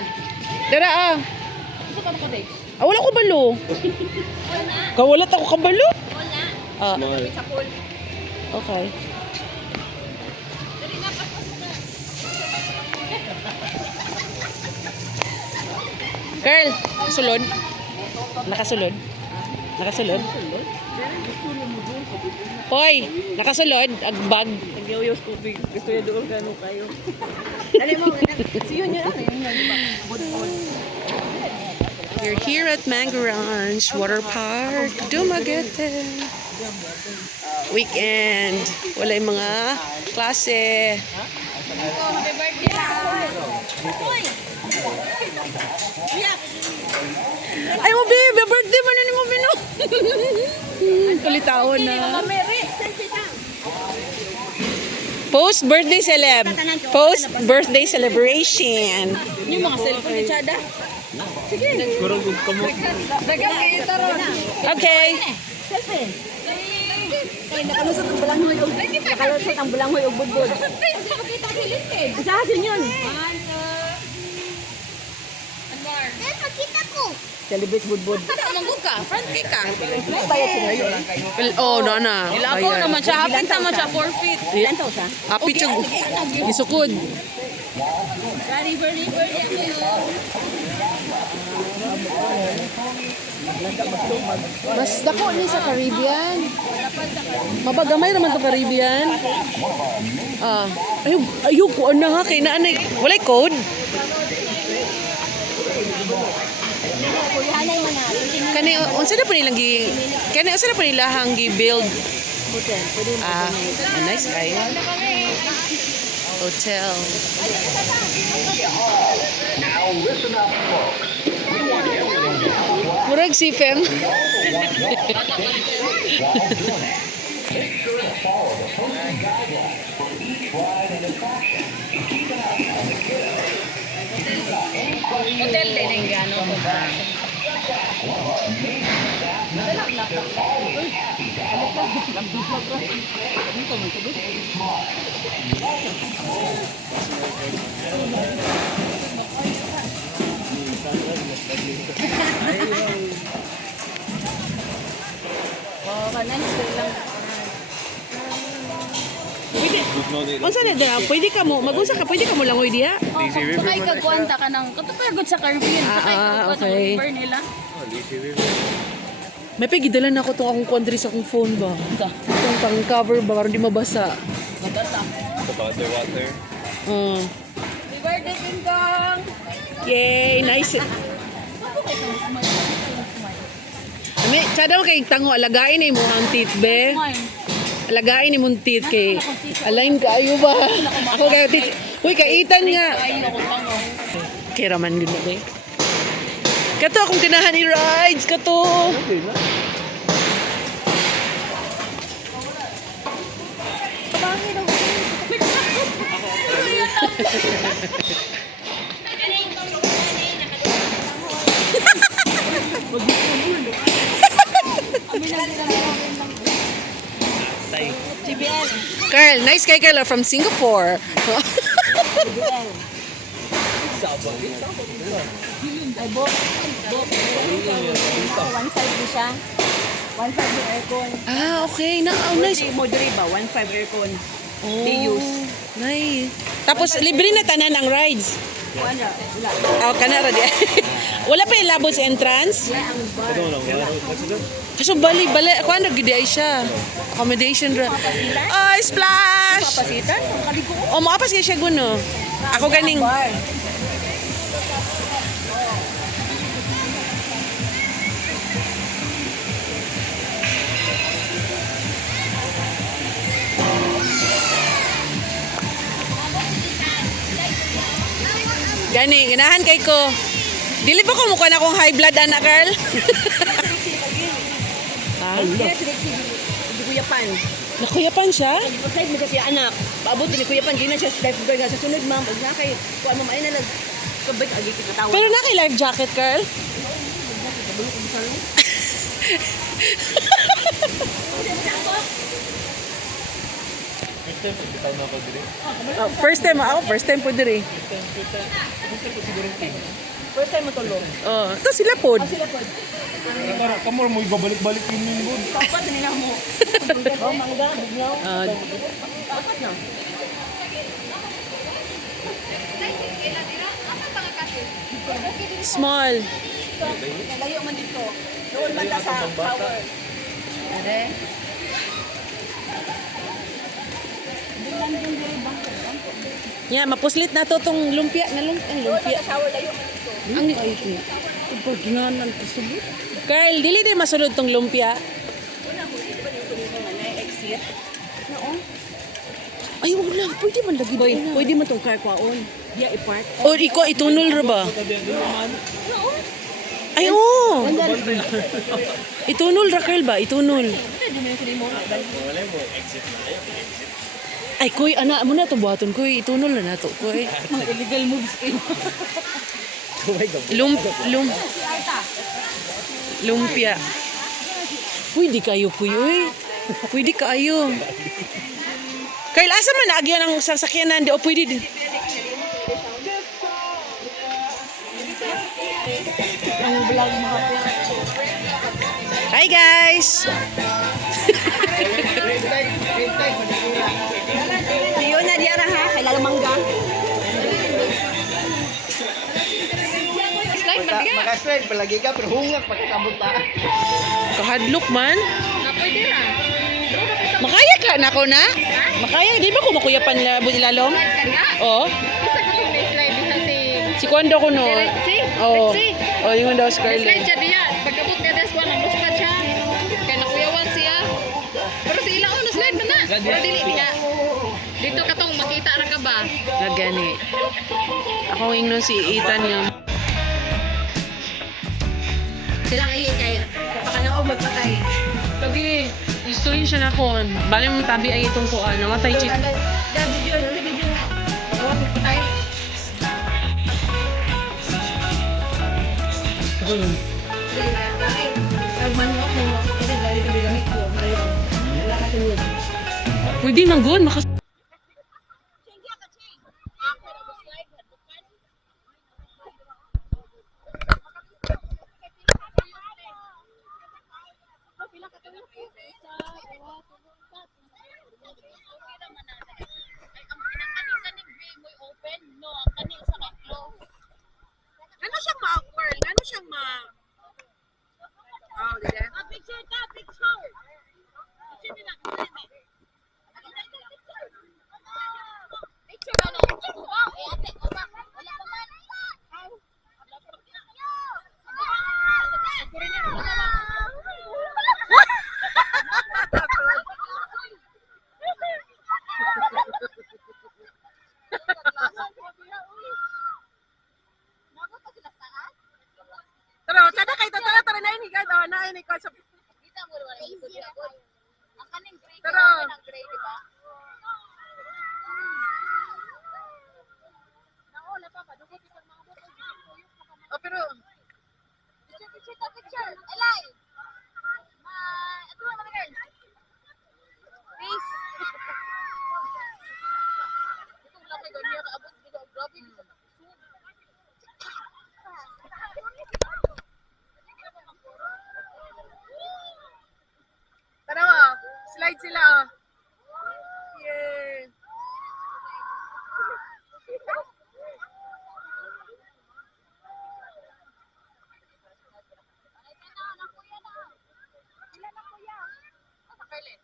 man. Dara ah. Gusto ka day? Wala ko balo. Kawalat ako kabalo. Wala. Ah, Small. Sa pool. okay. Dali na, paspas mo na. Girl, kasulod. Nakasulod. Nakasulod. Hoy, nakasulod. Agbag. Nag-yoyos ko, gusto niya doon gano'n kayo. Dali mo, siyo niya ano yung budbud. We're here at Mango Ranch Water Park, Dumaguete. Weekend. Wala yung mga klase. Happy birthday lang. Uy! Ay mo, babe! Birthday mo na ni mo, Bino! Kulitawan na. Mary, selfie lang. Post birthday celeb. Post birthday celebration. Yung mga cellphone ni Chada. Sige. Kurang kamo. Dagang kayo taron. Okay. Selfie. Ay, nakalusot ang balanghoy o nakalusot ang balanghoy o budbud. Please, makita si Lincoln. Sa asin yun. Eh, makita ko. Celebrate budbud. Kada manggug ka, front kay ka. May bayad sila yun. Oh, nana. Ilabaw naman siya, hapin tama siya 4 feet. Ilan tao siya? Happy to. Isukod. Happy birthday ako yun. Mas dako ni sa Caribbean. Mabagamay naman to Caribbean. Ah, ayog ko na ha kay naanay. Walay code. Kani unsa na pa nilang unsa na pa nilahang gi-build? Nice kayo. Hotel. Murag si Fem. Hotel din yung gano'n ko ba? Unsa na da? Pwede ka mo mag-usa ka, pwede ka mo langoy diha. Lazy River Sakay man ka na siya. kwanta ka ng katapagod sa Caribbean. Sakay ka kwanta ng okay. river nila. Oh, Lazy River. May pagidalan ako tong akong country sa akong phone ba. Itong pang cover ba para di mabasa. Maganda. The water. Happy birthday, Pingkong! Yay, nice. Ami, tsada mo kay tango alagain ni mo ang teeth be. Alagain ni mong teeth kay alain kaayo ba? Ako kay teeth. Uy, kaitan nga. Ay, ako tango. Kay raman gud na be. Kato akong tinahan ni rides kato. Okay na. GBL. Carl, nice kay Carl from Singapore. One side din siya. One side yung aircon. Okay. Na, nice. Hindi mo diri ba? 1.5 aircon. Oh, They use. nice. Tapos libre na tanan ang rides. Wala. Wala. Oh, kanara di. Wala pa ilabot sa entrance. Ang bar. Ito lang. What's it? Kaso bali ako ano gid ay siya. Accommodation ra. Ay, splash. Pasitan? Ang kaligo. Oh, maapas kay siya guno. Ako ganing Bar. gani ganahan kay ko. Dili pa ko mukha na akong high blood ana, Carl. Hindi na sila di Kuyapan. Nakuyapan siya? Pag-side mo kasi anak. Paabot ni Kuyapan. Di na siya lifeguard nga sa sunod, ma'am. Pag na kay, kuha mo maay na nagkabit, agi kita tawa. Pero na kay life jacket, Carl. First time, pagkita na ako dire. First time po dire. First time mo tulog. Oh, ito sila po. Sila po. Para kamor mo ibabalik-balik yung lingkod. Dapat nila mo. Oh, mangga, bugnaw. Dapat na. Small. Layo man dito. Doon man ta sa tower. Ade. Yeah, mapuslit na to tong lumpia na lumpia. Doon man ta tower, layo man dito. Ang paginanan ko subot. Carl, dili din masunod tong lumpia. Una ko dito ba dito nimo nga na exit. Noon. Ay, wala. Pwede man lagi ba? Pwede mo tong car kwaon. Diya i-park. O, iko, itunol ra ba? Ay, oo. Itunol ra, Carl ba? Itunol. Ay, kuy, ana, mo na ito buhaton. Kuy, itunol na nato. Kuy. Mga illegal moves eh. Lumpia. Pwede kayo, kuy. Uy. Pwede kayo. Carl, asa man naagyan ang sasakyanan? Di o pwede din. Ang vlog mo ka. Hi, guys! Siyo na diya ra ha, kay lalo mangga. Slide man diga. Makastrike palagi ka pero hungak pagkakabot ta. Kahadlok man. Na pwede ra. Makaya ka na ko na? Makaya, di ba ko makuyapan na ilalom? Kanya. Oo. Isa ka kung na-slide diha Si Kwando ko no. Si Oo. Rexy. Oh, yung daw Slide Scarlett. siya diya. Pagkabot niya des one ang luspad siya. Kaya nakuyawan siya. Pero si Ilao na slide man na. Pero dili diya. Dito katong makita ra ka ba? Nagani. Ako ingnon si Ethan yung Silang ili kay Pakanao magpatay. Lagi, history siya na ko. Bali mong tabi ay itong kuan. Namatay chik. Video. Magpatay. Pwede man good. Makas... Ano siyang ma-awkward? Ano siyang ma... Oh, di ba? Picture ka, picture! Picture nila, picture ano? Wow, ate, wala pa man. Tara na ini guys. Oh, na ini ko sa Kita mo wala ikot ako. Ang kaning gray ko, Tara. ang gray, di ba? Nako, lapa pa dugo kita mga buto. Oh, pero Picture. Elay. Ito na mga girl. Peace. Ito wala kay ganyan kaabot dito. Grabe dito. tara mo. Slide sila oh. Yay. Ilan na kuya? Asa Carlet?